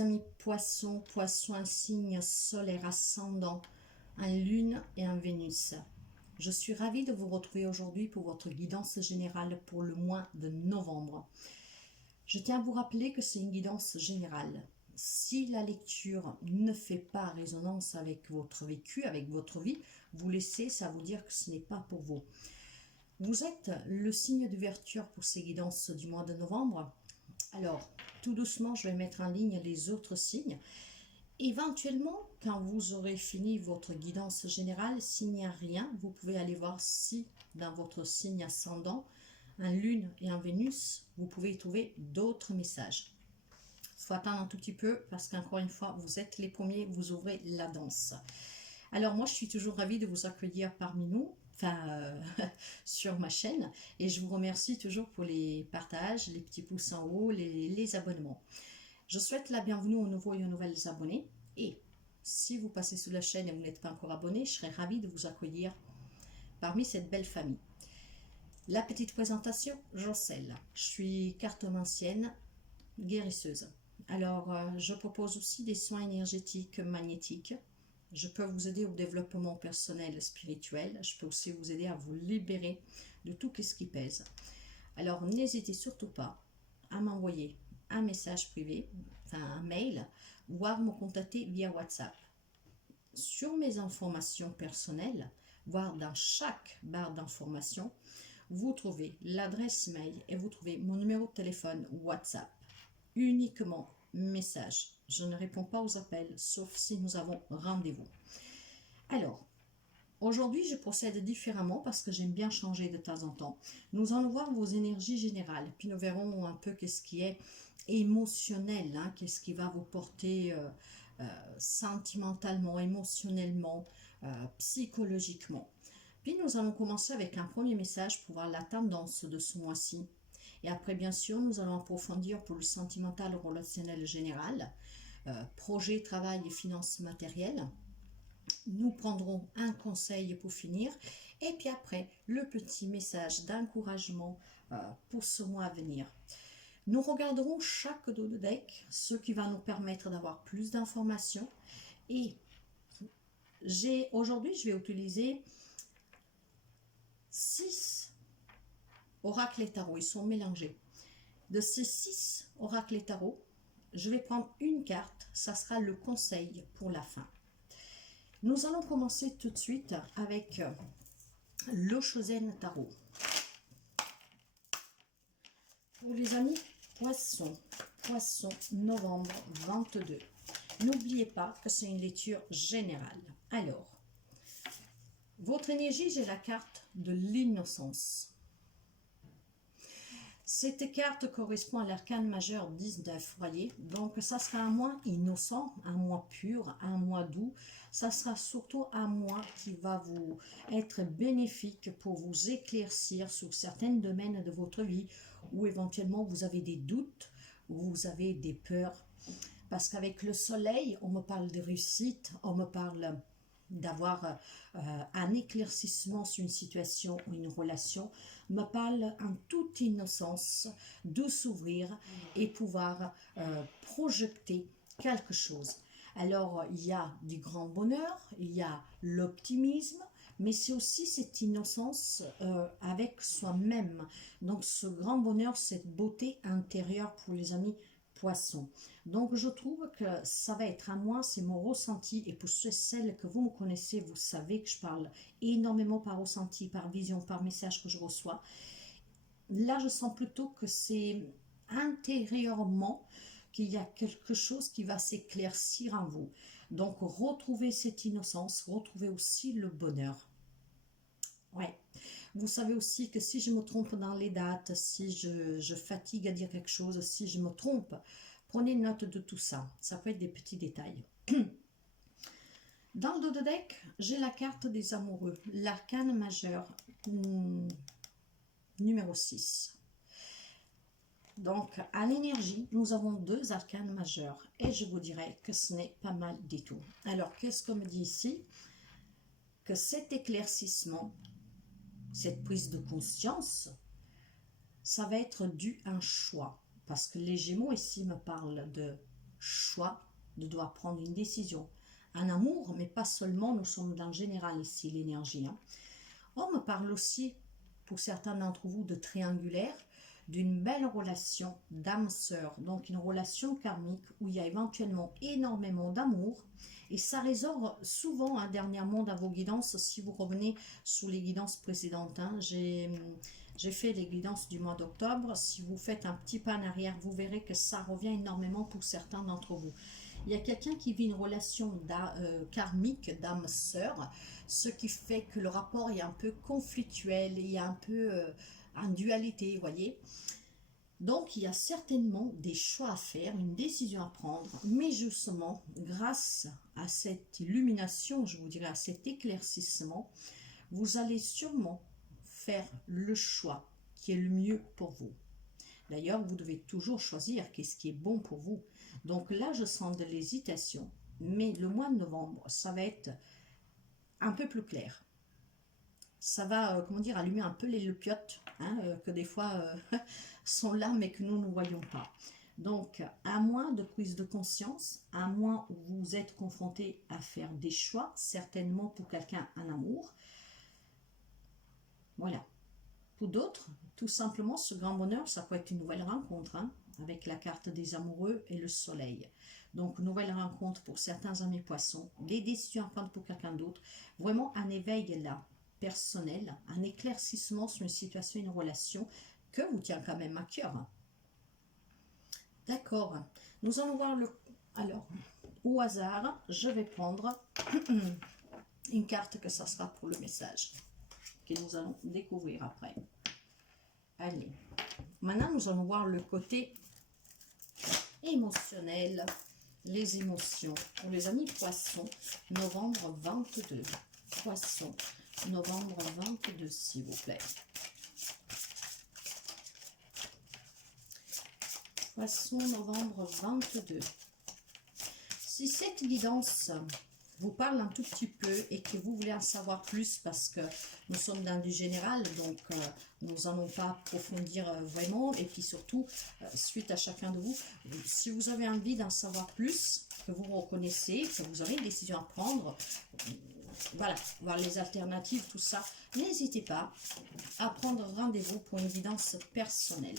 les amis poissons, poissons un signe solaire ascendant, un lune et un Vénus. Je suis ravie de vous retrouver aujourd'hui pour votre guidance générale pour le mois de novembre. Je tiens à vous rappeler que c'est une guidance générale. Si la lecture ne fait pas résonance avec votre vécu, avec votre vie, vous laissez, ça vous dire que ce n'est pas pour vous. Vous êtes le signe d'ouverture pour ces guidances du mois de novembre. Alors, tout doucement, je vais mettre en ligne les autres signes. Éventuellement, quand vous aurez fini votre guidance générale, s'il n'y a rien, vous pouvez aller voir si dans votre signe ascendant, un lune et un Vénus, vous pouvez y trouver d'autres messages. Il faut attendre un tout petit peu parce qu'encore une fois, vous êtes les premiers, vous ouvrez la danse. Alors moi, je suis toujours ravie de vous accueillir parmi nous, sur ma chaîne, et je vous remercie toujours pour les partages, les petits pouces en haut, les abonnements. Je souhaite la bienvenue aux nouveaux et aux nouvelles abonnés, et si vous passez sous la chaîne et vous n'êtes pas encore abonné, je serai ravie de vous accueillir parmi cette belle famille. La petite présentation, Jocelle. Je suis cartomancienne, guérisseuse. Alors, je propose aussi des soins énergétiques magnétiques. Je peux vous aider au développement personnel et spirituel. Je peux aussi vous aider à vous libérer de tout ce qui pèse. Alors, n'hésitez surtout pas à m'envoyer un message privé, enfin un mail, ou à me contacter via WhatsApp. Sur mes informations personnelles, voire dans chaque barre d'informations, vous trouvez l'adresse mail et vous trouvez mon numéro de téléphone WhatsApp. Uniquement message. Je ne réponds pas aux appels, sauf si nous avons rendez-vous. Alors, aujourd'hui, je procède différemment parce que j'aime bien changer de temps en temps. Nous allons voir vos énergies générales, puis nous verrons un peu qu'est-ce qui est émotionnel, hein, qu'est-ce qui va vous porter sentimentalement, émotionnellement, psychologiquement. Puis nous allons commencer avec un premier message pour voir la tendance de ce mois-ci. Et après, bien sûr, nous allons approfondir pour le sentimental relationnel général, projet, travail et finances matérielles. Nous prendrons un conseil pour finir. Et puis après, le petit message d'encouragement pour ce mois à venir. Nous regarderons chaque dos de deck, ce qui va nous permettre d'avoir plus d'informations. Et aujourd'hui, je vais utiliser 6 oracles et tarots, ils sont mélangés. De ces 6 oracles et tarots, je vais prendre une carte, ça sera le conseil pour la fin. Nous allons commencer tout de suite avec l'Oshozen Tarot. Pour les amis poissons, novembre 22. N'oubliez pas que c'est une lecture générale. Alors, votre énergie, j'ai la carte de l'innocence. Cette carte correspond à l'arcane majeur 19, voyez. Donc, ça sera un mois innocent, un mois pur, un mois doux. Ça sera surtout un mois qui va vous être bénéfique pour vous éclaircir sur certains domaines de votre vie où éventuellement vous avez des doutes, où vous avez des peurs. Parce qu'avec le soleil, on me parle de réussite, on me parle d'avoir un éclaircissement sur une situation ou une relation, me parle en toute innocence de s'ouvrir et pouvoir projeter quelque chose. Alors, il y a du grand bonheur, il y a l'optimisme, mais c'est aussi cette innocence avec soi-même. Donc, ce grand bonheur, cette beauté intérieure pour les amis poissons. Donc, je trouve que ça va être à moi, c'est mon ressenti. Et pour celles que vous me connaissez, vous savez que je parle énormément par ressenti, par vision, par message que je reçois. Là, je sens plutôt que c'est intérieurement qu'il y a quelque chose qui va s'éclaircir en vous. Donc, retrouvez cette innocence, retrouvez aussi le bonheur. Ouais. Vous savez aussi que si je me trompe dans les dates, si je fatigue à dire quelque chose, si je me trompe, prenez note de tout ça. Ça peut être des petits détails. Dans le dos de deck, j'ai la carte des amoureux, l'arcane majeur numéro 6. Donc, à l'énergie, nous avons 2 arcanes majeurs et je vous dirais que ce n'est pas mal du tout. Alors, qu'est-ce qu'on me dit ici? Que cet éclaircissement, cette prise de conscience, ça va être dû à un choix. Parce que les Gémeaux ici me parlent de choix de devoir prendre une décision. Un amour, mais pas seulement, nous sommes dans le général ici, l'énergie. On me parle aussi, pour certains d'entre vous, de triangulaire, d'une belle relation d'âme-sœur, donc une relation karmique où il y a éventuellement énormément d'amour, et ça résort souvent dernièrement dans vos guidances. Si vous revenez sous les guidances précédentes, j'ai fait les guidances du mois d'octobre. Si vous faites un petit pas en arrière, vous verrez que ça revient énormément pour certains d'entre vous. Il y a quelqu'un qui vit une relation karmique d'âme-sœur, ce qui fait que le rapport est un peu conflictuel, il y a un peu en dualité, vous voyez. Donc, il y a certainement des choix à faire, une décision à prendre, mais justement, grâce à cette illumination, je vous dirais, à cet éclaircissement, vous allez sûrement faire le choix qui est le mieux pour vous. D'ailleurs, vous devez toujours choisir qu'est-ce qui est bon pour vous. Donc là, je sens de l'hésitation, mais le mois de novembre, ça va être un peu plus clair. Ça va, comment dire, allumer un peu les loupiottes, que des fois sont là, mais que nous ne voyons pas. Donc, un mois de prise de conscience, un mois où vous êtes confronté à faire des choix, certainement pour quelqu'un un amour. Voilà. Pour d'autres, tout simplement, ce grand bonheur, ça peut être une nouvelle rencontre, avec la carte des amoureux et le soleil. Donc, nouvelle rencontre pour certains amis poissons, des décisions à prendre pour quelqu'un d'autre, vraiment un éveil là, personnel, un éclaircissement sur une situation, une relation que vous tient quand même à cœur. D'accord, nous allons voir le... Alors, au hasard, je vais prendre une carte que ça sera pour le message, que nous allons découvrir après. Allez, maintenant nous allons voir le côté émotionnel, les émotions. Pour les amis poissons, novembre 22. Poissons, novembre 22, s'il vous plaît. Poissons, novembre 22. Si cette guidance vous parle un tout petit peu et que vous voulez en savoir plus, parce que nous sommes dans du général, donc nous n'allons pas approfondir vraiment, et puis surtout, suite à chacun de vous, si vous avez envie d'en savoir plus, que vous reconnaissez, que vous avez une décision à prendre, voilà, voir les alternatives, tout ça, n'hésitez pas à prendre rendez-vous pour une guidance personnelle.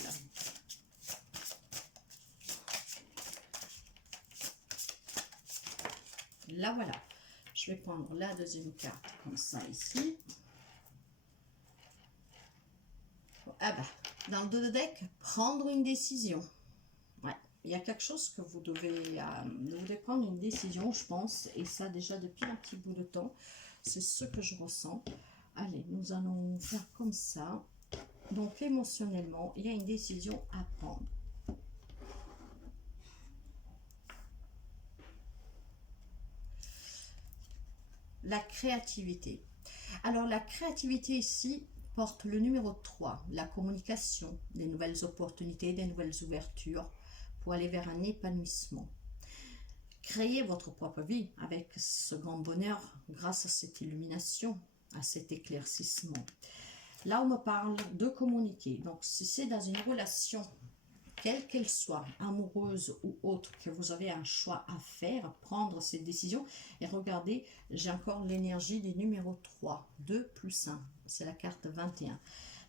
Là, voilà. Je vais prendre la deuxième carte comme ça ici. Ah bah, dans le dos de deck, prendre une décision. Ouais, il y a quelque chose que vous devez prendre une décision, je pense, et ça déjà depuis un petit bout de temps. C'est ce que je ressens. Allez, nous allons faire comme ça. Donc, émotionnellement, il y a une décision à prendre. La créativité. Alors, la créativité ici porte le numéro 3, la communication, des nouvelles opportunités, des nouvelles ouvertures pour aller vers un épanouissement. Créez votre propre vie avec ce grand bonheur grâce à cette illumination, à cet éclaircissement. Là, on me parle de communiquer. Donc, si c'est dans une relation, quelle qu'elle soit, amoureuse ou autre, que vous avez un choix à faire, prendre cette décision. Et regardez, j'ai encore l'énergie du numéro 3, 2 plus 1, c'est la carte 21.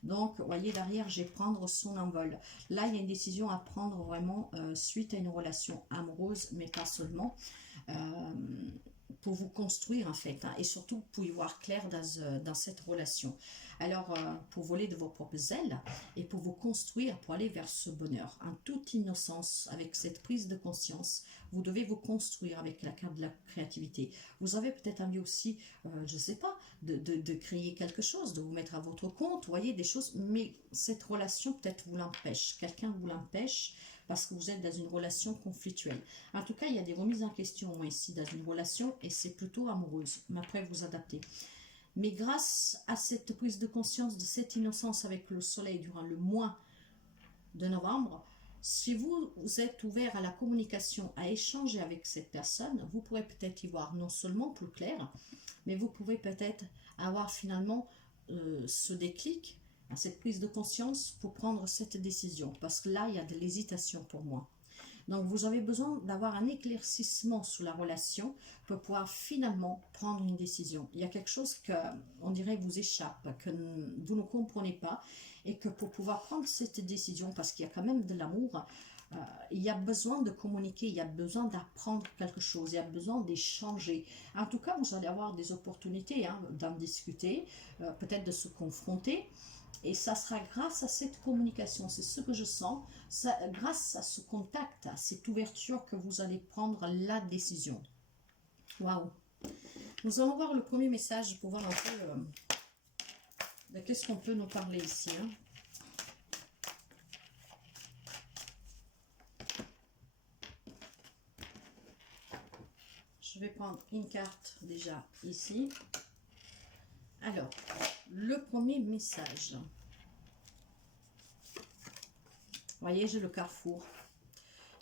Donc, vous voyez, derrière, j'ai prendre son envol. Là, il y a une décision à prendre vraiment suite à une relation amoureuse, mais pas seulement, pour vous construire en fait, et surtout pour y voir clair dans cette relation. Alors, pour voler de vos propres ailes et pour vous construire, pour aller vers ce bonheur, en toute innocence, avec cette prise de conscience, vous devez vous construire avec la carte de la créativité. Vous avez peut-être envie aussi, je ne sais pas, de créer quelque chose, de vous mettre à votre compte, vous voyez, des choses, mais cette relation peut-être vous l'empêche, quelqu'un vous l'empêche, parce que vous êtes dans une relation conflictuelle. En tout cas, il y a des remises en question ici dans une relation, et c'est plutôt amoureuse, mais après vous adaptez. Mais grâce à cette prise de conscience de cette innocence avec le soleil durant le mois de novembre, si vous êtes ouvert à la communication, à échanger avec cette personne, vous pourrez peut-être y voir non seulement plus clair, mais vous pouvez peut-être avoir finalement ce déclic, cette prise de conscience pour prendre cette décision. Parce que là, il y a de l'hésitation pour moi. Donc, vous avez besoin d'avoir un éclaircissement sur la relation pour pouvoir finalement prendre une décision. Il y a quelque chose que, on dirait, vous échappe, que vous ne comprenez pas, et que pour pouvoir prendre cette décision, parce qu'il y a quand même de l'amour, il y a besoin de communiquer, il y a besoin d'apprendre quelque chose, il y a besoin d'échanger. En tout cas, vous allez avoir des opportunités hein, d'en discuter, peut-être de se confronter. Et ça sera grâce à cette communication, c'est ce que je sens, ça, grâce à ce contact, à cette ouverture que vous allez prendre la décision. Waouh! Nous allons voir le premier message pour voir un peu de qu'est-ce qu'on peut nous parler ici. Hein. Je vais prendre une carte déjà ici. Alors, le premier message. Vous voyez, j'ai le carrefour.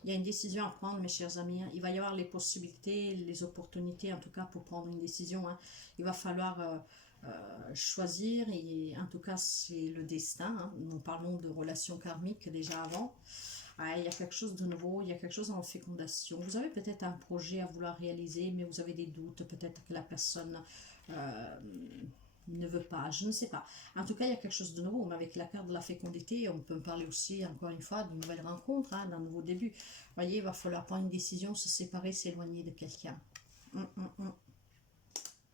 Il y a une décision à prendre, mes chers amis. Il va y avoir les possibilités, les opportunités, en tout cas, pour prendre une décision. Hein. Il va falloir choisir, et en tout cas, c'est le destin. Hein. Nous parlons de relations karmiques déjà avant. Ah, il y a quelque chose de nouveau, il y a quelque chose en fécondation. Vous avez peut-être un projet à vouloir réaliser, mais vous avez des doutes. Peut-être que la personne ne veut pas, je ne sais pas. En tout cas, il y a quelque chose de nouveau. Mais avec la carte de la fécondité, on peut parler aussi, encore une fois, d'une nouvelle rencontre, hein, d'un nouveau début. Vous voyez, il va falloir prendre une décision, se séparer, s'éloigner de quelqu'un.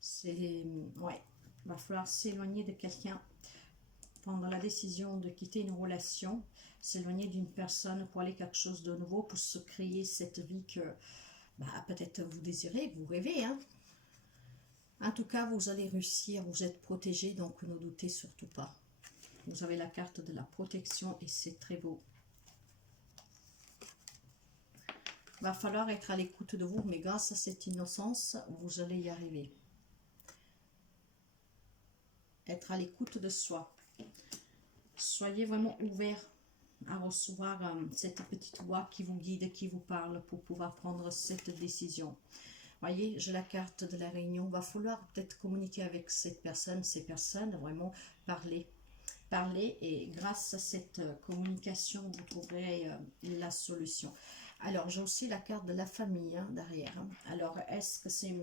C'est... Ouais, il va falloir s'éloigner de quelqu'un. Prendre la décision de quitter une relation, s'éloigner d'une personne pour aller quelque chose de nouveau, pour se créer cette vie que peut-être vous désirez, vous rêvez. Hein. En tout cas, vous allez réussir, vous êtes protégé, donc ne doutez surtout pas. Vous avez la carte de la protection et c'est très beau. Il va falloir être à l'écoute de vous, mais grâce à cette innocence, vous allez y arriver. Être à l'écoute de soi. Soyez vraiment ouvert à recevoir cette petite voix qui vous guide, qui vous parle pour pouvoir prendre cette décision. Voyez, j'ai la carte de la réunion. Il va falloir peut-être communiquer avec cette personne, ces personnes, vraiment parler. Parler, et grâce à cette communication, vous trouverez la solution. Alors, j'ai aussi la carte de la famille hein, derrière. Hein. Alors, est-ce que c'est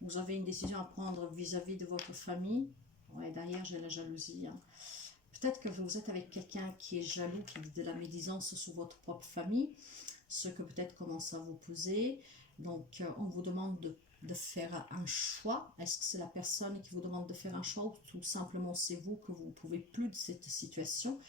vous avez une décision à prendre vis-à-vis de votre famille? Ouais, derrière, j'ai la jalousie. Hein. Peut-être que vous êtes avec quelqu'un qui est jaloux, qui dit de la médisance sur votre propre famille, ce que peut-être commence à vous peser. Donc, on vous demande de faire un choix. Est-ce que c'est la personne qui vous demande de faire un choix, ou tout simplement c'est vous que vous ne pouvez plus de cette situation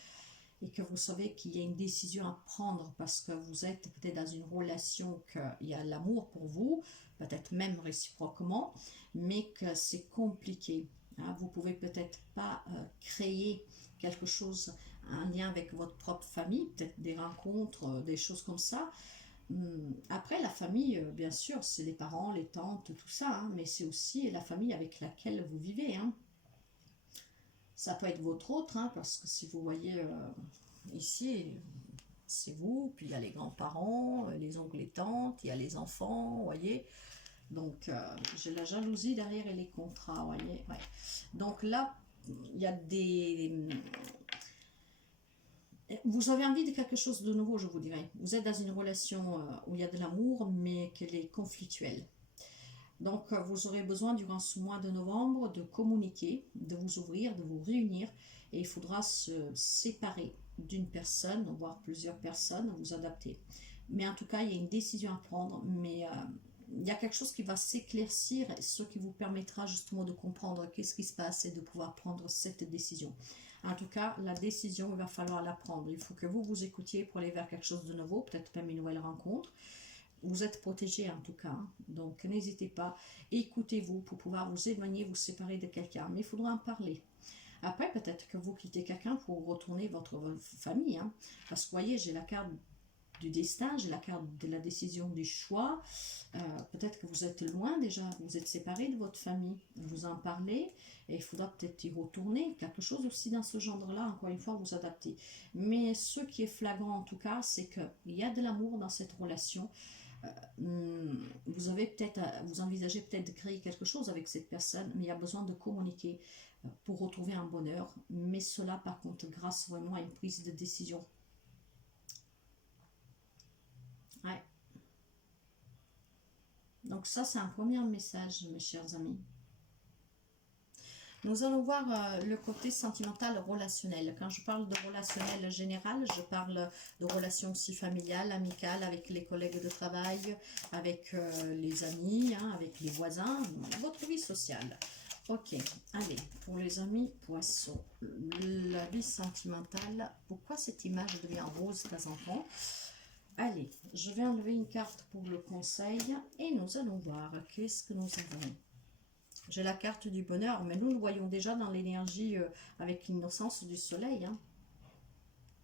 et que vous savez qu'il y a une décision à prendre parce que vous êtes peut-être dans une relation qu'il y a l'amour pour vous, peut-être même réciproquement, mais que c'est compliqué. Hein. Vous ne pouvez peut-être pas créer quelque chose, un lien avec votre propre famille, peut-être des rencontres, des choses comme ça. Après, la famille, bien sûr, c'est les parents, les tantes, tout ça, hein, mais c'est aussi la famille avec laquelle vous vivez. Hein. Ça peut être votre autre, hein, parce que si vous voyez ici, c'est vous, puis il y a les grands-parents, les oncles, les tantes, il y a les enfants, vous voyez. Donc, j'ai la jalousie derrière et les contrats, vous voyez. Ouais. Donc là, il y a des... Vous avez envie de quelque chose de nouveau, je vous dirais. Vous êtes dans une relation où il y a de l'amour, mais qu'elle est conflictuelle. Donc, vous aurez besoin durant ce mois de novembre de communiquer, de vous ouvrir, de vous réunir. Et il faudra se séparer d'une personne, voire plusieurs personnes, vous adapter. Mais en tout cas, il y a une décision à prendre, mais il y a quelque chose qui va s'éclaircir, ce qui vous permettra justement de comprendre qu'est-ce qui se passe et de pouvoir prendre cette décision. En tout cas, la décision, il va falloir la prendre. Il faut que vous vous écoutiez pour aller vers quelque chose de nouveau, peut-être même une nouvelle rencontre. Vous êtes protégé en tout cas, donc n'hésitez pas, écoutez-vous pour pouvoir vous éloigner, vous séparer de quelqu'un, mais il faudra en parler. Après, peut-être que vous quittez quelqu'un pour retourner votre famille, hein, parce que vous voyez, j'ai la carte du destin, j'ai la carte de la décision du choix. Peut-être que vous êtes loin déjà, vous êtes séparé de votre famille, vous en parlez et il faudra peut-être y retourner, quelque chose aussi dans ce genre-là, encore une fois, vous adapter. Mais ce qui est flagrant en tout cas, c'est qu'il y a de l'amour dans cette relation. Vous avez peut-être, vous envisagez peut-être de créer quelque chose avec cette personne, mais il y a besoin de communiquer pour retrouver un bonheur. Mais cela, par contre, grâce vraiment à une prise de décision. Ouais. Donc ça, c'est un premier message, mes chers amis. Nous allons voir le côté sentimental relationnel. Quand je parle de relationnel général, je parle de relations aussi familiales, amicales, avec les collègues de travail, avec les amis, hein, avec les voisins, votre vie sociale. Ok, allez, pour les amis poissons, la vie sentimentale, pourquoi cette image devient rose de temps en temps? Allez, je vais enlever une carte pour le conseil et nous allons voir qu'est-ce que nous avons. J'ai la carte du bonheur, mais nous le voyons déjà dans l'énergie avec l'innocence du soleil. Hein.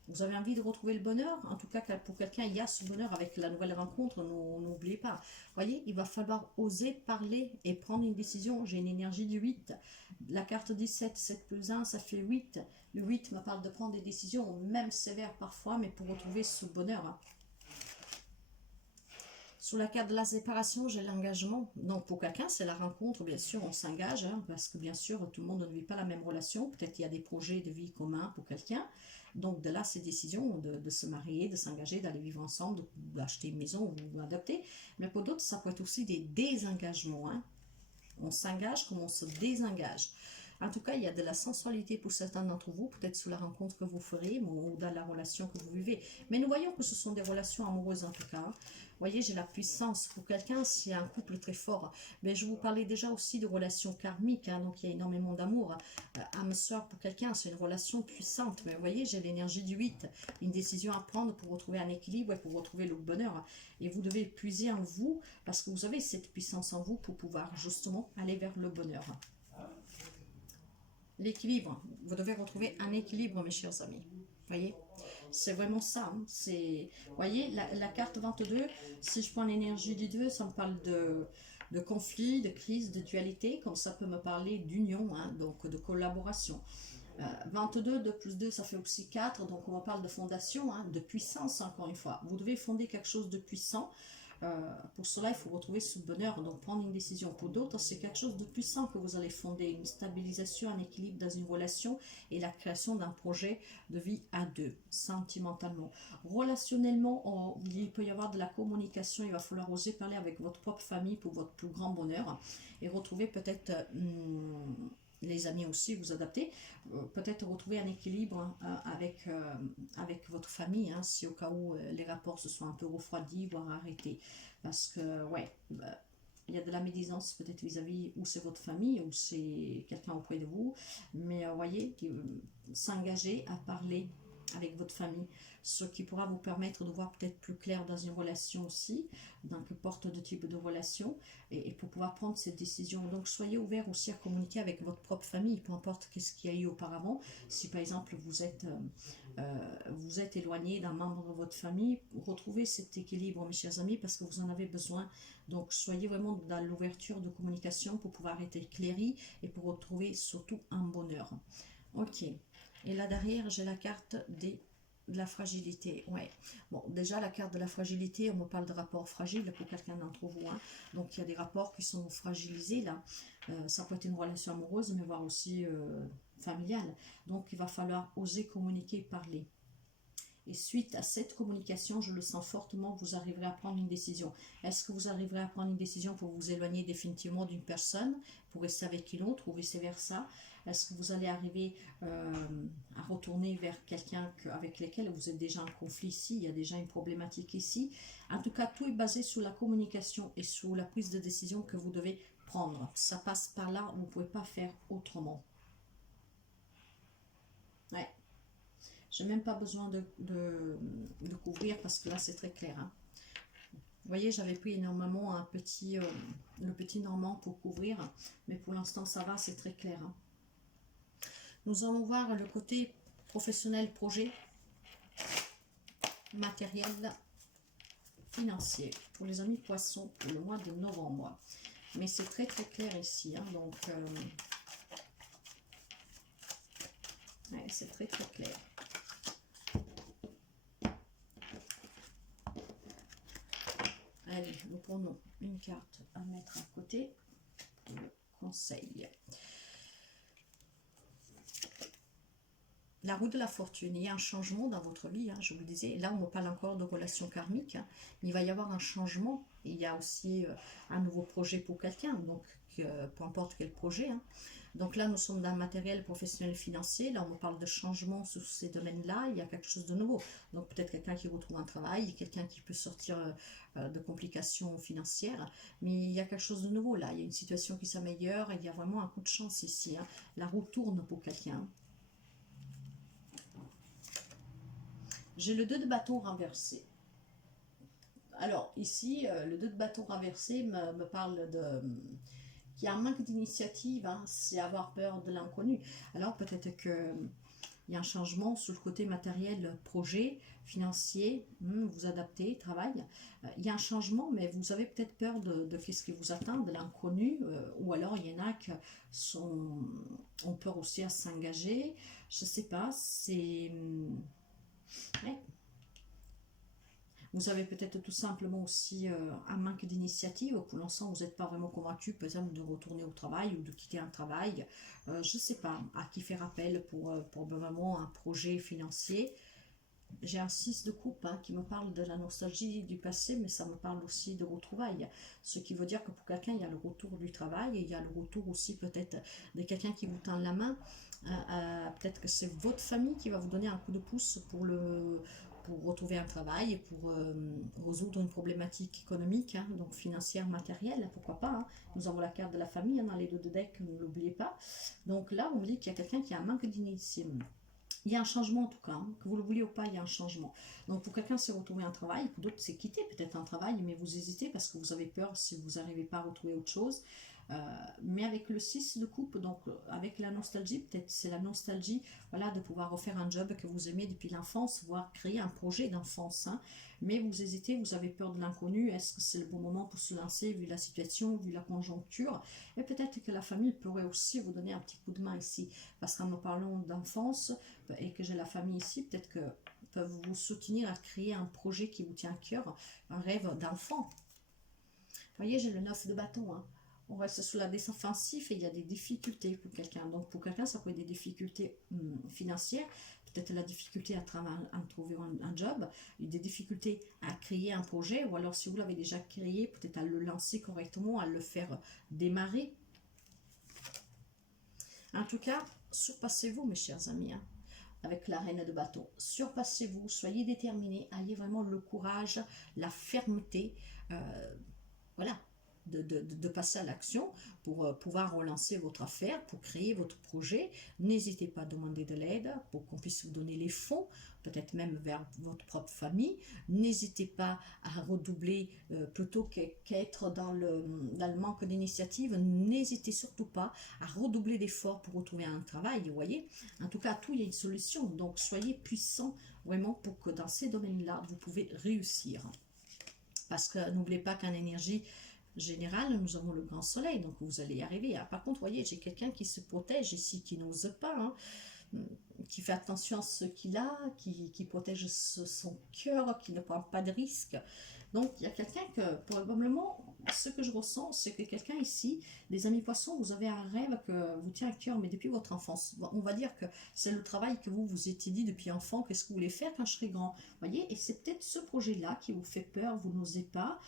Vous avez envie de retrouver le bonheur? En tout cas, pour quelqu'un, il y a ce bonheur avec la nouvelle rencontre, n'oubliez pas. Voyez, il va falloir oser parler et prendre une décision. J'ai une énergie du 8. La carte 17, 7 plus 1, ça fait 8. Le 8 me parle de prendre des décisions, même sévères parfois, mais pour retrouver ce bonheur. Hein. Sous la carte de la séparation, j'ai l'engagement. Donc pour quelqu'un, c'est la rencontre, bien sûr, on s'engage, hein, parce que bien sûr, tout le monde ne vit pas la même relation. Peut-être qu'il y a des projets de vie communs pour quelqu'un. Donc de là, ces décisions de se marier, de s'engager, d'aller vivre ensemble, d'acheter une maison ou d'adopter. Mais pour d'autres, ça peut être aussi des désengagements. Hein. On s'engage comme on se désengage. En tout cas, il y a de la sensualité pour certains d'entre vous, peut-être sous la rencontre que vous ferez ou dans la relation que vous vivez. Mais nous voyons que ce sont des relations amoureuses en tout cas. Vous voyez, j'ai la puissance. Pour quelqu'un, c'est un couple très fort. Mais je vous parlais déjà aussi de relations karmiques, hein, donc il y a énormément d'amour. Âme sœur, pour quelqu'un, c'est une relation puissante. Mais vous voyez, j'ai l'énergie du 8. Une décision à prendre pour retrouver un équilibre et pour retrouver le bonheur. Et vous devez puiser en vous, parce que vous avez cette puissance en vous pour pouvoir justement aller vers le bonheur. L'équilibre, vous devez retrouver un équilibre, mes chers amis. Voyez, c'est vraiment ça. Hein. Voyez, la carte 22, si je prends l'énergie du 2, ça me parle de conflit, de crise, de dualité, comme ça peut me parler d'union, hein, donc de collaboration. 22, 2 plus 2, ça fait aussi 4, donc on parle de fondation, hein, de puissance, encore une fois. Vous devez fonder quelque chose de puissant. Pour cela, il faut retrouver ce bonheur, donc prendre une décision. Pour d'autres, c'est quelque chose de puissant que vous allez fonder, une stabilisation, un équilibre dans une relation et la création d'un projet de vie à deux, sentimentalement. Relationnellement, il peut y avoir de la communication, il va falloir oser parler avec votre propre famille pour votre plus grand bonheur et retrouver peut-être... les amis aussi, vous adaptez, peut-être retrouver un équilibre avec votre famille, hein, si au cas où les rapports se sont un peu refroidis, voire arrêtés. Parce que, ouais, il y a de la médisance peut-être vis-à-vis, ou c'est votre famille, ou c'est quelqu'un auprès de vous, mais voyez, s'engager à parler avec votre famille, ce qui pourra vous permettre de voir peut-être plus clair dans une relation aussi, dans que porte de type de relation, et pour pouvoir prendre cette décision. Donc soyez ouvert aussi à communiquer avec votre propre famille, peu importe qu'est-ce qu'il y a eu auparavant. Si par exemple vous êtes éloigné d'un membre de votre famille, retrouvez cet équilibre, mes chers amis, parce que vous en avez besoin. Donc soyez vraiment dans l'ouverture de communication pour pouvoir être éclairé et pour retrouver surtout un bonheur. Ok. Et là derrière, j'ai la carte de la fragilité. Ouais. Bon, déjà, la carte de la fragilité, on me parle de rapports fragiles pour quelqu'un d'entre vous. Hein. Donc, il y a des rapports qui sont fragilisés là. Ça peut être une relation amoureuse, mais voire aussi familiale. Donc, il va falloir oser communiquer, parler. Et suite à cette communication, je le sens fortement, vous arriverez à prendre une décision. Est-ce que vous arriverez à prendre une décision pour vous éloigner définitivement d'une personne, pour rester avec une autre, ou vice-versa? Est-ce que vous allez arriver à retourner vers quelqu'un avec lequel vous êtes déjà en conflit ici, il y a déjà une problématique ici? En tout cas, tout est basé sur la communication et sur la prise de décision que vous devez prendre. Ça passe par là, vous ne pouvez pas faire autrement. Ouais. J'ai même pas besoin de couvrir parce que là c'est très clair. Hein. Vous voyez, j'avais pris énormément le petit normand pour couvrir, mais pour l'instant ça va, c'est très clair. Hein. Nous allons voir le côté professionnel, projet, matériel, financier pour les amis poissons pour le mois de novembre. Mais c'est très très clair ici, hein, donc ouais, c'est très très clair. Allez, nous prenons une carte à mettre à côté pour le conseil. la roue de la fortune, il y a un changement dans votre vie, hein, je vous le disais. Là, on me parle encore de relations karmiques, hein, mais il va y avoir un changement. Il y a aussi un nouveau projet pour quelqu'un, donc peu importe quel projet, hein. Donc là, nous sommes dans le matériel professionnel financier. Là, on me parle de changement sur ces domaines-là. Il y a quelque chose de nouveau. Donc peut-être quelqu'un qui retrouve un travail, quelqu'un qui peut sortir de complications financières. Mais il y a quelque chose de nouveau là. Il y a une situation qui s'améliore. Il y a vraiment un coup de chance ici, hein. La roue tourne pour quelqu'un. J'ai le 2 de bâton renversé. Alors ici, le 2 de bâton renversé me parle de qu'il y a un manque d'initiative, hein, c'est avoir peur de l'inconnu. Alors peut-être que il y a un changement sur le côté matériel, projet, financier, vous adaptez, travail. Il y a un changement, mais vous avez peut-être peur de qu'est-ce qui vous attend, de l'inconnu, ou alors il y en a qui ont peur aussi à s'engager. Je sais pas, c'est... Ouais. Vous avez peut-être tout simplement aussi un manque d'initiative. Pour l'instant, vous n'êtes pas vraiment convaincu, par exemple, de retourner au travail ou de quitter un travail. Je ne sais pas à qui faire appel pour vraiment un projet financier. J'ai un 6 de coupe, hein, qui me parle de la nostalgie du passé, mais ça me parle aussi de retrouvailles. Ce qui veut dire que pour quelqu'un, il y a le retour du travail et il y a le retour aussi peut-être de quelqu'un qui vous tend la main. Peut-être que c'est votre famille qui va vous donner un coup de pouce pour retrouver un travail et pour résoudre une problématique économique, hein, donc financière, matérielle, pourquoi pas, hein. Nous avons la carte de la famille, hein, dans les deux de deck, ne l'oubliez pas. Donc là, on me dit qu'il y a quelqu'un qui a un manque d'initiative. Il y a un changement en tout cas, hein, que vous le vouliez ou pas, il y a un changement. Donc pour quelqu'un, c'est retrouver un travail, pour d'autres, c'est quitter peut-être un travail, mais vous hésitez parce que vous avez peur si vous n'arrivez pas à retrouver autre chose. Mais avec le 6 de coupe, donc avec la nostalgie, peut-être c'est la nostalgie, voilà, de pouvoir refaire un job que vous aimez depuis l'enfance, voire créer un projet d'enfance, hein. Mais vous hésitez, vous avez peur de l'inconnu, est-ce que c'est le bon moment pour se lancer vu la situation, vu la conjoncture? Et peut-être que la famille pourrait aussi vous donner un petit coup de main ici, parce qu'en me parlant d'enfance et que j'ai la famille ici, peut-être que peuvent vous soutenir à créer un projet qui vous tient à cœur, un rêve d'enfant. Vous voyez, j'ai le 9 de bâton, hein. On reste sous la défensive et il y a des difficultés pour quelqu'un. Donc pour quelqu'un, ça peut être des difficultés financières, peut-être la difficulté à trouver un job, des difficultés à créer un projet, ou alors si vous l'avez déjà créé, peut-être à le lancer correctement, à le faire démarrer. En tout cas, surpassez-vous mes chers amis, hein, avec la reine de bâton. Surpassez-vous, soyez déterminés, ayez vraiment le courage, la fermeté, voilà, de passer à l'action pour pouvoir relancer votre affaire, pour créer votre projet. N'hésitez pas à demander de l'aide pour qu'on puisse vous donner les fonds, peut-être même vers votre propre famille. N'hésitez pas à redoubler plutôt qu'être dans le manque d'initiative. N'hésitez surtout pas à redoubler d'efforts pour retrouver un travail, vous voyez. En tout cas, à tout, il y a une solution. Donc, soyez puissants vraiment pour que dans ces domaines-là, vous pouvez réussir. Parce que n'oubliez pas qu'en énergie générale, nous avons le grand soleil, donc vous allez y arriver. Par contre, vous voyez, j'ai quelqu'un qui se protège ici, qui n'ose pas, hein, qui fait attention à ce qu'il a, qui protège son cœur, qui ne prend pas de risques. Donc, il y a quelqu'un que, probablement, ce que je ressens, c'est que quelqu'un ici, les amis poissons, vous avez un rêve que vous tient à cœur, mais depuis votre enfance. On va dire que c'est le travail que vous étiez dit depuis enfant, qu'est-ce que vous voulez faire quand je serai grand. Vous voyez, et c'est peut-être ce projet-là qui vous fait peur, vous n'osez pas.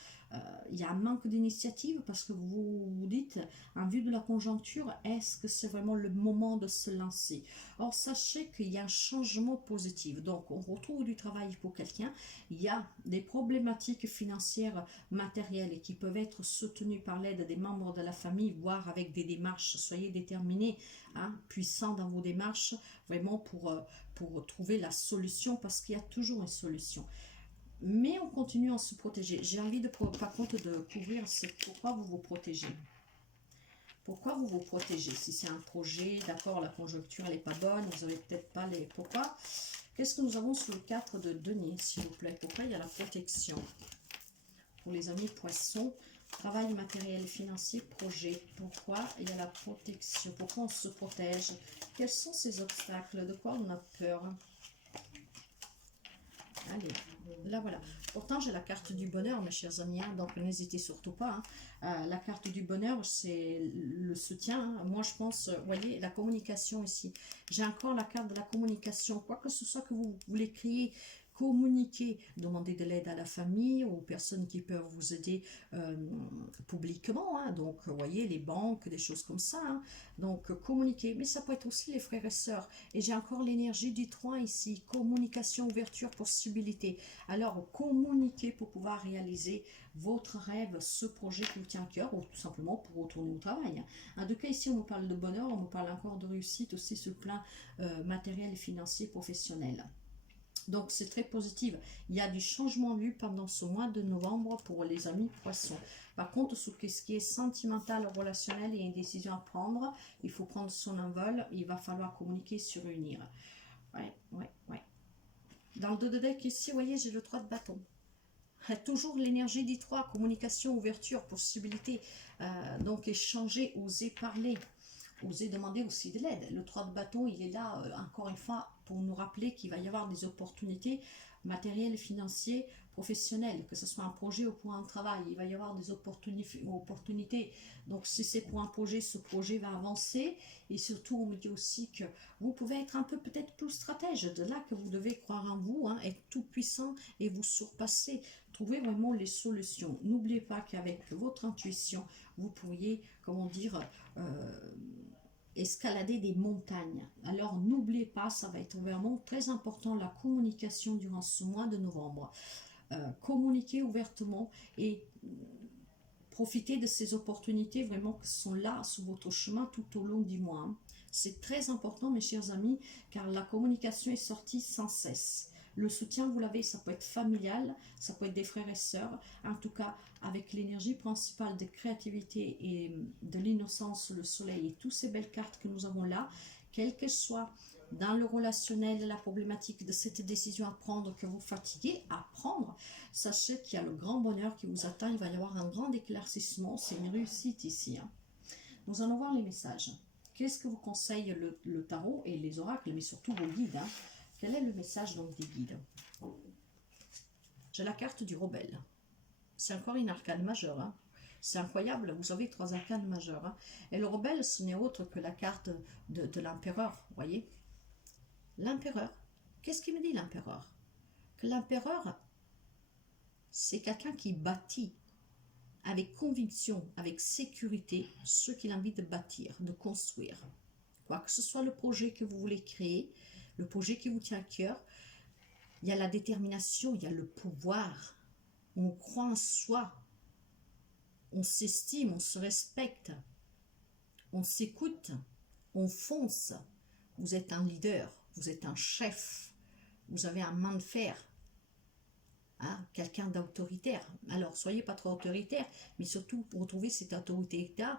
Il y a un manque d'initiative parce que vous vous dites, en vue de la conjoncture, est-ce que c'est vraiment le moment de se lancer? Or, sachez qu'il y a un changement positif. Donc, on retrouve du travail pour quelqu'un. Il y a des problématiques financières, matérielles qui peuvent être soutenues par l'aide des membres de la famille, voire avec des démarches. Soyez déterminés, hein, puissants dans vos démarches, vraiment pour trouver la solution, parce qu'il y a toujours une solution. Mais on continue à se protéger. J'ai envie par contre de couvrir pourquoi vous vous protégez. Pourquoi vous vous protégez? Si c'est un projet, d'accord, la conjoncture elle n'est pas bonne, vous n'avez peut-être pas les... Pourquoi? Qu'est-ce que nous avons sur le 4 de denier, s'il vous plaît? Pourquoi il y a la protection? Pour les amis poissons, travail matériel et financier, projet. Pourquoi il y a la protection? Pourquoi on se protège? Quels sont ces obstacles? De quoi on a peur? Allez, là voilà. Pourtant, j'ai la carte du bonheur, mes chers amis, hein, donc n'hésitez surtout pas. Hein. La carte du bonheur, c'est le soutien. Hein. Moi, je pense, vous voyez, la communication ici. J'ai encore la carte de la communication. Quoi que ce soit que vous voulez créer, communiquer, demander de l'aide à la famille, aux personnes qui peuvent vous aider publiquement. Hein. Donc, vous voyez, les banques, des choses comme ça. Hein. Donc, communiquer. Mais ça peut être aussi les frères et sœurs. Et j'ai encore l'énergie du 3 ici. Communication, ouverture, possibilité. Alors, communiquez pour pouvoir réaliser votre rêve, ce projet qui vous tient à cœur, ou tout simplement pour retourner au travail. En tout cas, ici, on me parle de bonheur, on me parle encore de réussite aussi sur le plan matériel et financier professionnel. Donc, c'est très positif. Il y a du changement vu pendant ce mois de novembre pour les amis poissons. Par contre, sur ce qui est sentimental, relationnel, il y a une décision à prendre. Il faut prendre son envol. Il va falloir communiquer, se réunir. Ouais. Dans le dos de deck ici, vous voyez, j'ai le 3 de bâton. Toujours l'énergie du 3, communication, ouverture, possibilité. Donc, échanger, oser parler. Oser demander aussi de l'aide. Le 3 de bâton, il est là, encore une fois, pour nous rappeler qu'il va y avoir des opportunités matérielles, financières, professionnelles, que ce soit un projet ou pour un travail. Il va y avoir des opportunités. Donc, si c'est pour un projet, ce projet va avancer. Et surtout, on me dit aussi que vous pouvez être un peu peut-être plus stratège. De là que vous devez croire en vous, hein, être tout puissant et vous surpasser. Trouvez vraiment les solutions. N'oubliez pas qu'avec votre intuition, vous pourriez, comment dire, escalader des montagnes. Alors n'oubliez pas, ça va être vraiment très important, la communication durant ce mois de novembre. Communiquez ouvertement et profitez de ces opportunités vraiment qui sont là sur votre chemin tout au long du mois. C'est très important, mes chers amis, car la communication est sortie sans cesse. Le soutien, vous l'avez, ça peut être familial, ça peut être des frères et sœurs. En tout cas, avec l'énergie principale de créativité et de l'innocence, le soleil et toutes ces belles cartes que nous avons là, quel que soit dans le relationnel, la problématique de cette décision à prendre que vous fatiguez, à prendre, sachez qu'il y a le grand bonheur qui vous attend. Il va y avoir un grand éclaircissement. C'est une réussite ici. Hein. Nous allons voir les messages. Qu'est-ce que vous conseille le tarot et les oracles, mais surtout vos guides, hein. Quel est le message donc des guides? J'ai la carte du rebelle. C'est encore une arcane majeure. Hein. C'est incroyable, vous avez 3 arcanes majeures. Hein. Et le rebelle, ce n'est autre que la carte de l'empereur, vous voyez. L'empereur. Qu'est-ce qu'il me dit l'empereur? Que l'empereur, c'est quelqu'un qui bâtit avec conviction, avec sécurité, ce qu'il a envie de bâtir, de construire. Quoi que ce soit le projet que vous voulez créer, le projet qui vous tient à cœur, il y a la détermination, il y a le pouvoir. On croit en soi, on s'estime, on se respecte, on s'écoute, on fonce. Vous êtes un leader, vous êtes un chef, vous avez un main de fer, hein, quelqu'un d'autoritaire. Alors, soyez pas trop autoritaire, mais surtout retrouvez cette autorité-là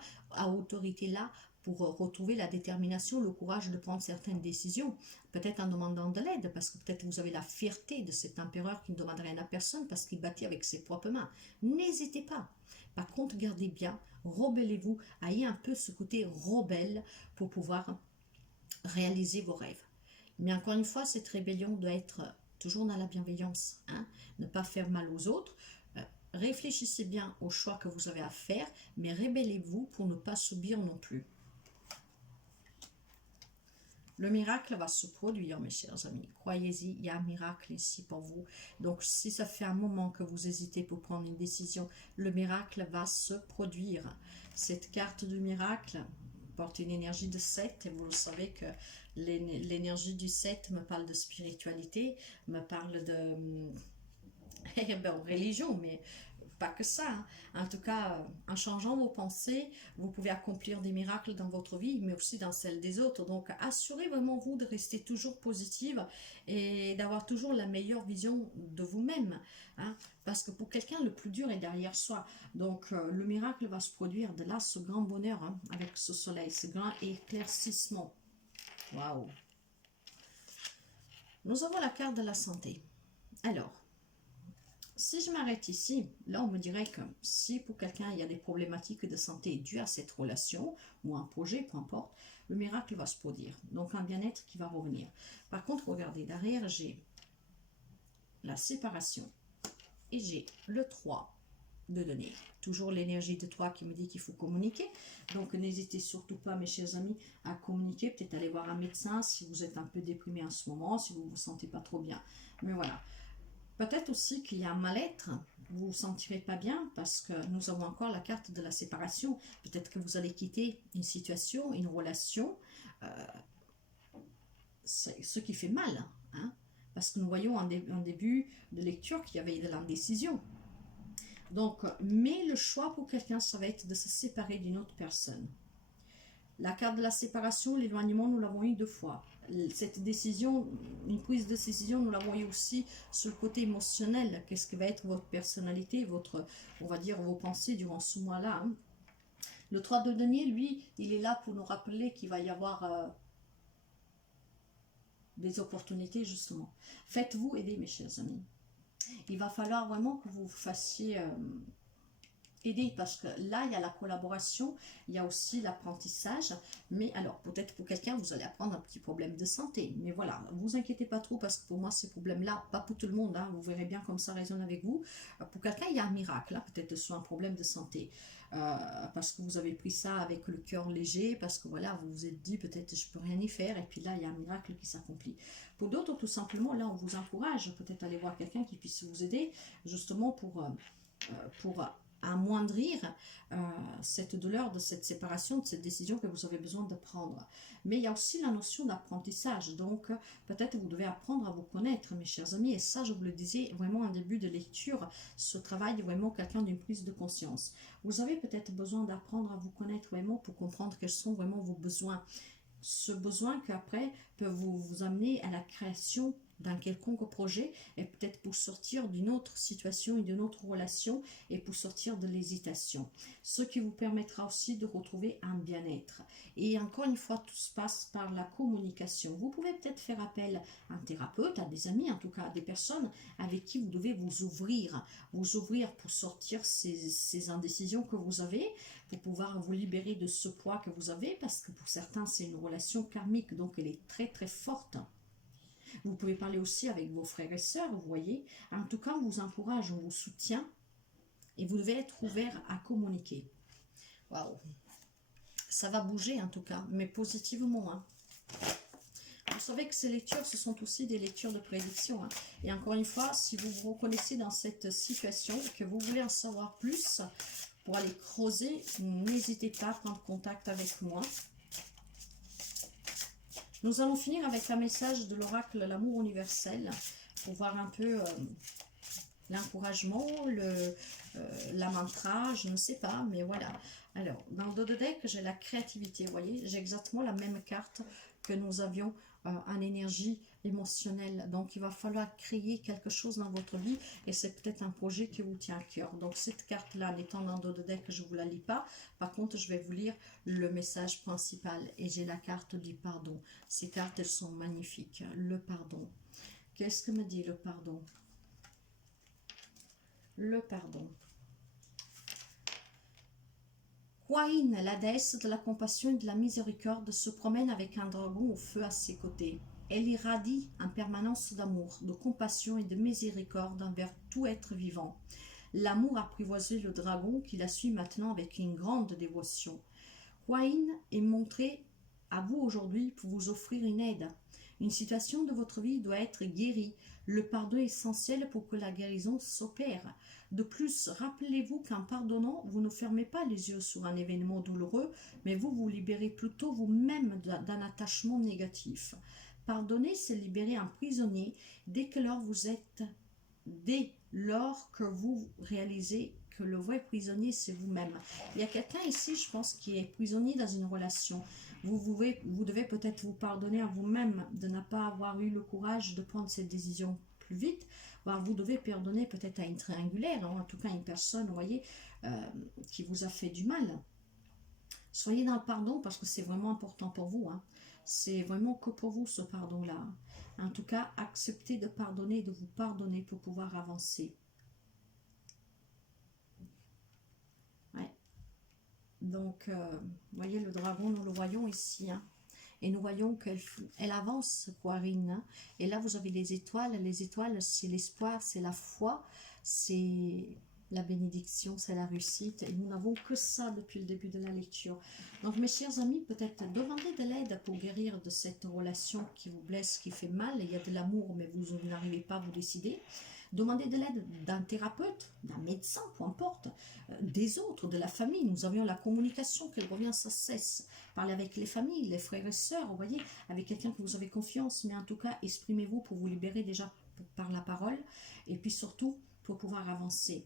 pour retrouver la détermination, le courage de prendre certaines décisions, peut-être en demandant de l'aide, parce que peut-être vous avez la fierté de cet empereur qui ne demande rien à personne parce qu'il bâtit avec ses propres mains. N'hésitez pas. Par contre, gardez bien, rebellez-vous, ayez un peu ce côté rebelle pour pouvoir réaliser vos rêves. Mais encore une fois, cette rébellion doit être toujours dans la bienveillance, hein, ne pas faire mal aux autres. Réfléchissez bien aux choix que vous avez à faire, mais rébellez-vous pour ne pas subir non plus. Le miracle va se produire, mes chers amis. Croyez-y, il y a un miracle ici pour vous. Donc, si ça fait un moment que vous hésitez pour prendre une décision, le miracle va se produire. Cette carte du miracle porte une énergie de 7 et vous le savez que l'énergie du 7 me parle de spiritualité, me parle de religion, mais pas que ça. Hein. En tout cas, en changeant vos pensées, vous pouvez accomplir des miracles dans votre vie, mais aussi dans celle des autres. Donc, assurez vraiment vous de rester toujours positive et d'avoir toujours la meilleure vision de vous-même. Hein, parce que pour quelqu'un, le plus dur est derrière soi. Donc, le miracle va se produire. De là, ce grand bonheur, hein, avec ce soleil, ce grand éclaircissement. Waouh! Nous avons la carte de la santé. Alors, si je m'arrête ici, là on me dirait que si pour quelqu'un il y a des problématiques de santé dues à cette relation ou un projet, peu importe, le miracle va se produire. Donc un bien-être qui va revenir. Par contre, regardez, derrière j'ai la séparation. Et j'ai le 3 de denier. Toujours l'énergie de 3 qui me dit qu'il faut communiquer. Donc n'hésitez surtout pas, mes chers amis, à communiquer. Peut-être aller voir un médecin si vous êtes un peu déprimé en ce moment, si vous ne vous sentez pas trop bien. Mais voilà. Peut-être aussi qu'il y a un mal-être. Vous ne vous sentirez pas bien parce que nous avons encore la carte de la séparation. Peut-être que vous allez quitter une situation, une relation. Ce qui fait mal. Hein, parce que nous voyons en début de lecture qu'il y avait de l'indécision. Donc, mais le choix pour quelqu'un, ça va être de se séparer d'une autre personne. La carte de la séparation, l'éloignement, nous l'avons eu 2 fois. Cette décision, une prise de décision, nous l'avons eu aussi sur le côté émotionnel. Qu'est-ce que va être votre personnalité, votre, on va dire, vos pensées durant ce mois-là. Hein. Le 3 de denier, lui, il est là pour nous rappeler qu'il va y avoir des opportunités, justement. Faites-vous aider, mes chers amis. Il va falloir vraiment que vous fassiez aider, parce que là, il y a la collaboration, il y a aussi l'apprentissage. Mais alors, peut-être pour quelqu'un, vous allez apprendre un petit problème de santé. Mais voilà, ne vous inquiétez pas trop, parce que pour moi, ces problèmes-là, pas pour tout le monde, hein, vous verrez bien comme ça résonne avec vous. Pour quelqu'un, il y a un miracle, hein, peut-être sur un problème de santé. Parce que vous avez pris ça avec le cœur léger, parce que voilà, vous vous êtes dit, peut-être je peux rien y faire, et puis là, il y a un miracle qui s'accomplit. Pour d'autres, tout simplement, là, on vous encourage peut-être aller voir quelqu'un qui puisse vous aider, justement pour amoindrir cette douleur de cette séparation, de cette décision que vous avez besoin de prendre. Mais il y a aussi la notion d'apprentissage. Donc, peut-être vous devez apprendre à vous connaître, mes chers amis. Et ça, je vous le disais vraiment en début de lecture, ce travail est vraiment quelqu'un d'une prise de conscience. Vous avez peut-être besoin d'apprendre à vous connaître vraiment pour comprendre quels sont vraiment vos besoins. Ce besoin qu'après peut vous amener à la création d'un quelconque projet, et peut-être pour sortir d'une autre situation et d'une autre relation, et pour sortir de l'hésitation. Ce qui vous permettra aussi de retrouver un bien-être. Et encore une fois, tout se passe par la communication. Vous pouvez peut-être faire appel à un thérapeute, à des amis, en tout cas à des personnes avec qui vous devez vous ouvrir pour sortir ces indécisions que vous avez, pour pouvoir vous libérer de ce poids que vous avez, parce que pour certains, c'est une relation karmique, donc elle est très très forte. Vous pouvez parler aussi avec vos frères et sœurs, vous voyez. En tout cas, on vous encourage, on vous soutient, et vous devez être ouvert à communiquer. Waouh! Ça va bouger en tout cas, mais positivement. Hein. Vous savez que ces lectures, ce sont aussi des lectures de prédiction. Hein. Et encore une fois, si vous vous reconnaissez dans cette situation, que vous voulez en savoir plus, pour aller creuser, n'hésitez pas à prendre contact avec moi. Nous allons finir avec un message de l'oracle L'amour universel, pour voir un peu l'encouragement, la mantra, je ne sais pas, mais voilà. Alors, dans le dos de deck, j'ai la créativité, vous voyez, j'ai exactement la même carte que nous avions en énergie émotionnelle. Donc, il va falloir créer quelque chose dans votre vie, et c'est peut-être un projet qui vous tient à cœur. Donc, cette carte-là, en étant dans le dos de deck, je ne vous la lis pas. Par contre, je vais vous lire le message principal, et j'ai la carte du pardon. Ces cartes, elles sont magnifiques. Le pardon. Qu'est-ce que me dit le pardon? Le pardon. Kwain, la déesse de la compassion et de la miséricorde, se promène avec un dragon au feu à ses côtés. Elle irradie en permanence d'amour, de compassion et de miséricorde envers tout être vivant. L'amour a apprivoisé le dragon qui la suit maintenant avec une grande dévotion. Kwain est montré à vous aujourd'hui pour vous offrir une aide. Une situation de votre vie doit être guérie. Le pardon est essentiel pour que la guérison s'opère. De plus, rappelez-vous qu'en pardonnant, vous ne fermez pas les yeux sur un événement douloureux, mais vous vous libérez plutôt vous-même d'un attachement négatif. Pardonner, c'est libérer un prisonnier dès lors que vous réalisez que le vrai prisonnier, c'est vous-même. Il y a quelqu'un ici, je pense, qui est prisonnier dans une relation. Vous devez peut-être vous pardonner à vous-même de ne pas avoir eu le courage de prendre cette décision plus vite. Voire vous devez pardonner peut-être à une triangulaire, hein, en tout cas une personne, vous voyez, qui vous a fait du mal. Soyez dans le pardon parce que c'est vraiment important pour vous. Hein. C'est vraiment que pour vous ce pardon-là. En tout cas, acceptez de pardonner, de vous pardonner pour pouvoir avancer. Ouais. Donc, vous voyez, le dragon, nous le voyons ici. Hein. et nous voyons qu'elle avance, Corinne, hein. Et là, vous avez les étoiles. Les étoiles, c'est l'espoir, c'est la foi, c'est la bénédiction, c'est la réussite. Et nous n'avons que ça depuis le début de la lecture. Donc, mes chers amis, peut-être demandez de l'aide pour guérir de cette relation qui vous blesse, qui fait mal. Il y a de l'amour, mais vous n'arrivez pas à vous décider. Demandez de l'aide d'un thérapeute, d'un médecin, peu importe, des autres, de la famille. Nous avions la communication, qu'elle revient sans cesse. Parlez avec les familles, les frères et sœurs, vous voyez, avec quelqu'un que vous avez confiance. Mais en tout cas, exprimez-vous pour vous libérer déjà par la parole. Et puis surtout, pour pouvoir avancer.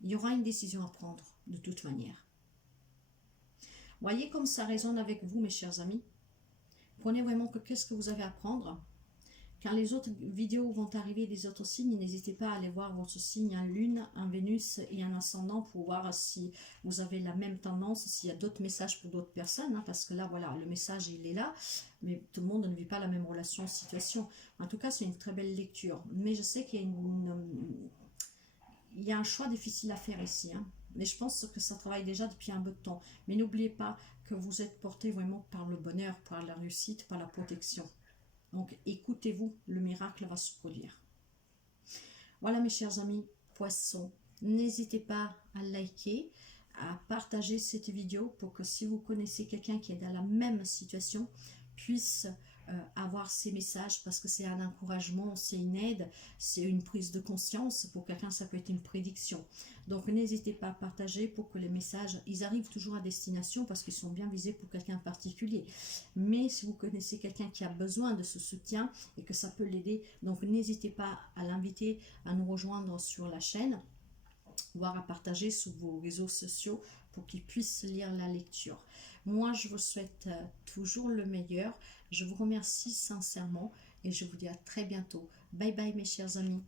Il y aura une décision à prendre, de toute manière. Voyez comme ça résonne avec vous, mes chers amis. Prenez vraiment que qu'est-ce que vous avez à prendre. Quand les autres vidéos vont arriver des autres signes, n'hésitez pas à aller voir votre signe en lune, en Vénus et en ascendant pour voir si vous avez la même tendance, s'il y a d'autres messages pour d'autres personnes, hein, parce que là, voilà, le message, il est là, mais tout le monde ne vit pas la même relation, situation. En tout cas, c'est une très belle lecture. Mais je sais qu'il y a il y a un choix difficile à faire ici, hein. Mais je pense que ça travaille déjà depuis un bout de temps. Mais n'oubliez pas que vous êtes porté vraiment par le bonheur, par la réussite, par la protection. Donc écoutez-vous, le miracle va se produire. Voilà mes chers amis poissons, n'hésitez pas à liker, à partager cette vidéo pour que si vous connaissez quelqu'un qui est dans la même situation, puisse avoir ces messages, parce que c'est un encouragement, c'est une aide, c'est une prise de conscience. Pour quelqu'un, ça peut être une prédiction. Donc n'hésitez pas à partager pour que les messages, ils arrivent toujours à destination parce qu'ils sont bien visés pour quelqu'un en particulier. Mais si vous connaissez quelqu'un qui a besoin de ce soutien et que ça peut l'aider, donc n'hésitez pas à l'inviter à nous rejoindre sur la chaîne, voire à partager sur vos réseaux sociaux pour qu'ils puissent lire la lecture. Moi, je vous souhaite toujours le meilleur. Je vous remercie sincèrement et je vous dis à très bientôt. Bye bye mes chers amis.